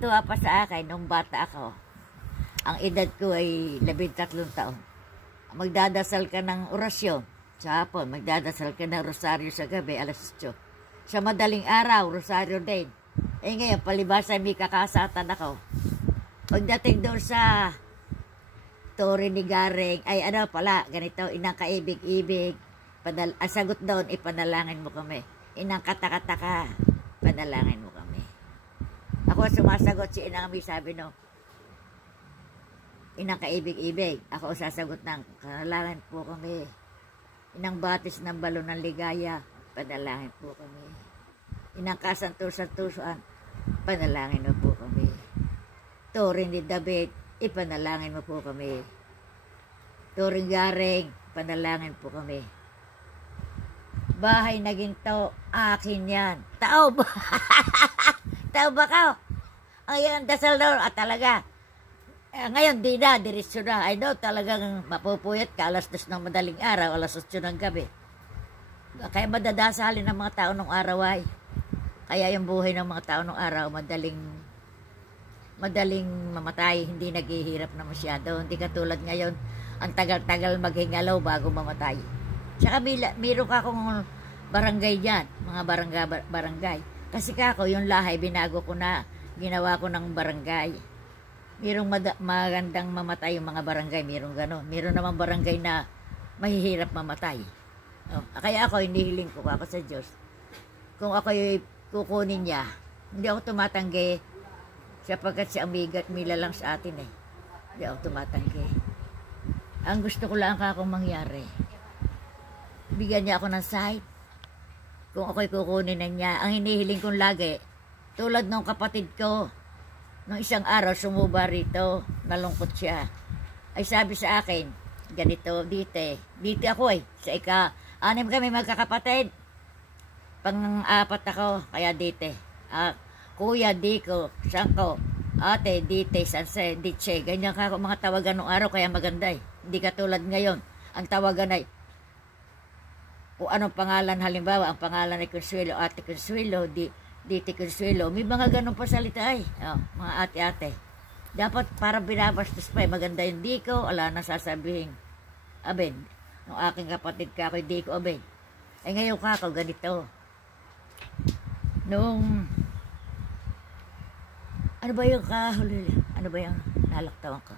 tuwa pa sa akin nung bata ako. Ang edad ko ay 13 taon. Magdadasal ka ng orasyon sa hapon, magdadasal ka ng rosaryo sa gabi, alas 8. Sa madaling araw, rosaryo din. Eh ngayon, palibasa may kakasatan ako. Pagdating doon sa Torre ni Garing, ay ano pala, ganito, inang kaibig-ibig, sagot doon, ipanalangin mo kami. Inang katakataka, panalangin mo kami. Ako sumasagot, si inang may sabi no, inang kaibig-ibig, ako sasagot ng, panalangin po kami. Inang batis ng balon ng ligaya, panalangin po kami. Inang kasantusan-tusan, panalangin mo po kami. Torre ni David, ipanalangin mo po kami. Torre Garing, panalangin po kami. Bahay na ginto, akin yan. Tao ba? Tao ba ka? Ayan, dasal daw. At talaga, ngayon di na, diretso na. I know, talagang mapupuyat ka alas 2 ng madaling araw, alas 8 ng gabi. Kaya madadasalin ng mga tao ng araw ay. Kaya yung buhay ng mga tao ng araw, madaling mamatay, hindi naghihirap na masyado. Hindi katulad ngayon, ang tagal-tagal maghingalaw bago mamatay. Tsaka meron ka akong barangay dyan, mga barangay. Kasi kako, yung lahay, binago ko na, ginawa ko ng barangay. Merong magandang mamatay yung mga barangay, merong gano'n. Meron naman barangay na mahihirap mamatay. Oh, kaya ako, hinihiling ko ako sa Diyos. Kung ako yung kukunin niya, hindi ako tumatanggi sapagkat siya ang mila lang sa atin eh. Hindi ako tumatanggi. Ang gusto ko lang akong mangyari, bigyan niya ako ng sight. Kung ako'y kukunin na niya, ang hinihiling kong lagi, tulad ng kapatid ko, nung isang araw sumuba rito, nalungkot siya. Ay sabi sa akin, ganito, dite ako eh, sa ika-6 kami magkakapatid. Pang-4 ako, kaya dite. Kuya, Diko, Sangko, ate, dite, sanse, ditse. Ganyan ka mga tawagan nung araw, kaya maganda eh. Hindi katulad ngayon. Ang tawagan ay, kung anong pangalan, halimbawa, ang pangalan ay Consuelo, ate Consuelo, dite Consuelo. May mga ganong pasalita ay, mga ate-ate. Dapat para binabastos pa eh, maganda yung Diko, ala na sasabihin, Abed, nung aking kapatid ka ako'y Diko, Abed. Ay ngayon ka ako, ganito. Nung, ano ba yung nalaktawan ko?